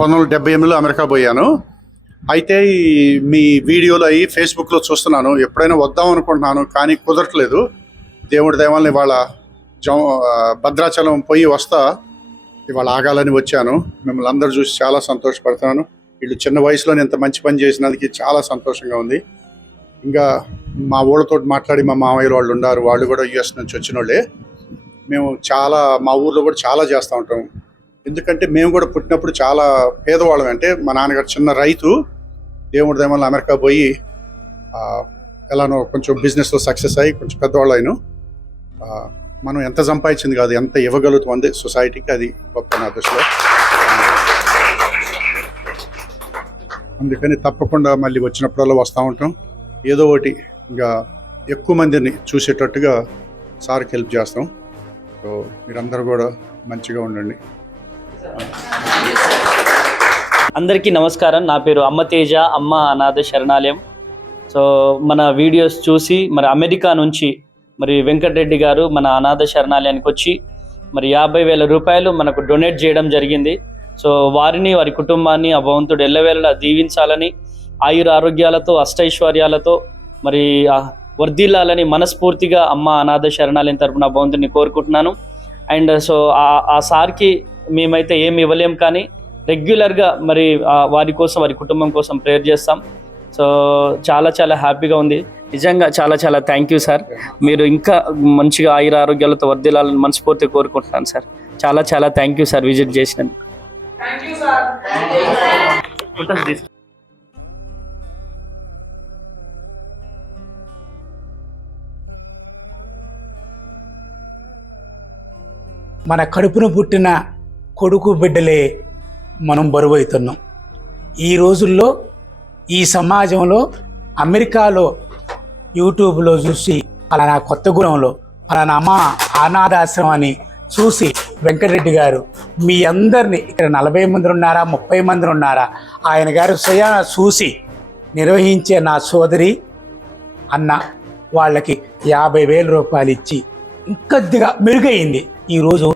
1978లో America పోయాను. అయితే మీ వీడియోలు అవి ఫేస్బుక్లో చూస్తున్నాను. ఎప్పుడైనా వద్దాం అనుకుంటున్నాను, కానీ కుదరట్లేదు. దేవుడి దయవల్ల ఇవాళ భద్రాచలం పోయి వస్తా ఇవాళ ఆగాలని వచ్చాను. మిమ్మల్ని అందరూ చూసి చాలా సంతోషపడుతున్నాను. వీళ్ళు చిన్న వయసులోనే ఇంత మంచి పని చేసినందుకు చాలా సంతోషంగా ఉంది. ఇంకా మా ఊళ్ళతో మాట్లాడి మా మామయ్య వాళ్ళు ఉన్నారు, వాళ్ళు కూడా యుఎస్ నుంచి వచ్చిన వాళ్ళే. మేము చాలా మా ఊర్లో కూడా చాలా చేస్తూ ఉంటాం. ఎందుకంటే మేము కూడా పుట్టినప్పుడు చాలా పేదవాళ్ళం. అంటే మా నాన్నగారు చిన్న రైతు, దేవుడి దయ వల్ల అమెరికా పోయి ఎలానో కొంచెం బిజినెస్లో సక్సెస్ అయ్యి కొంచెం పెద్దవాళ్ళు అయిన. మనం ఎంత సంపాదించింది కాదు, ఎంత ఇవ్వగలుగుతుంది సొసైటీకి, అది గొప్ప నా దృష్టిలో. అందుకని తప్పకుండా మళ్ళీ వచ్చినప్పుడల్లా వస్తూ ఉంటాం. ఏదో ఒకటి ఇంకా ఎక్కువ మందిని చూసేటట్టుగా సార్కి హెల్ప్ చేస్తాం. సో మీరందరూ కూడా మంచిగా ఉండండి. అందరికీ నమస్కారం. నా పేరు అమ్మతేజ, అమ్మ అనాథ శరణాలయం. సో మన వీడియోస్ చూసి మరి అమెరికా నుంచి మరి వెంకటరెడ్డి గారు మన అనాథ శరణాలయానికి వచ్చి మరి 50,000 రూపాయలు మనకు డొనేట్ చేయడం జరిగింది. సో వారిని, వారి కుటుంబాన్ని ఆ భగవంతుడు ఎల్లవేళలా దీవించాలని, ఆయుర ఆరోగ్యాలతో, అష్టైశ్వర్యాలతో మరి వర్ధిల్లాలని మనస్ఫూర్తిగా అమ్మ అనాథ శరణాలయం తరపున భగవంతుడిని కోరుకుంటున్నాను. అండ్ సో ఆ సార్కి మేమైతే ఏమి ఇవ్వలేం, కానీ రెగ్యులర్గా మరి వారి కోసం, వారి కుటుంబం కోసం ప్రేయర్ చేస్తాం. సో చాలా చాలా హ్యాపీగా ఉంది. నిజంగా చాలా చాలా థ్యాంక్ యూ సార్. మీరు ఇంకా మంచిగా ఆయుర ఆరోగ్యాలతో వర్ధిల్లాలని మనస్ఫూర్తిగా కోరుకుంటున్నాను సార్. చాలా చాలా థ్యాంక్ యూ సార్ విజిట్ చేసినందుకు. మన కడుపున పుట్టిన కొడుకు బిడ్డలే మనం బరువవుతున్నాం. ఈ రోజుల్లో, ఈ సమాజంలో, అమెరికాలో యూట్యూబ్లో చూసి పలానా కొత్తగూడెంలో పలానా అమ్మ అనాథాశ్రమాన్ని చూసి వెంకటరెడ్డి గారు మీ అందరినీ, ఇక్కడ 40 మంది ఉన్నారా, 30 మంది ఉన్నారా, ఆయన గారు స్వయాన చూసి నిర్వహించే నా సోదరి అన్న వాళ్ళకి 50,000 రూపాయలు ఇచ్చి ఇంకొద్దిగా మెరుగైంది. ఈరోజు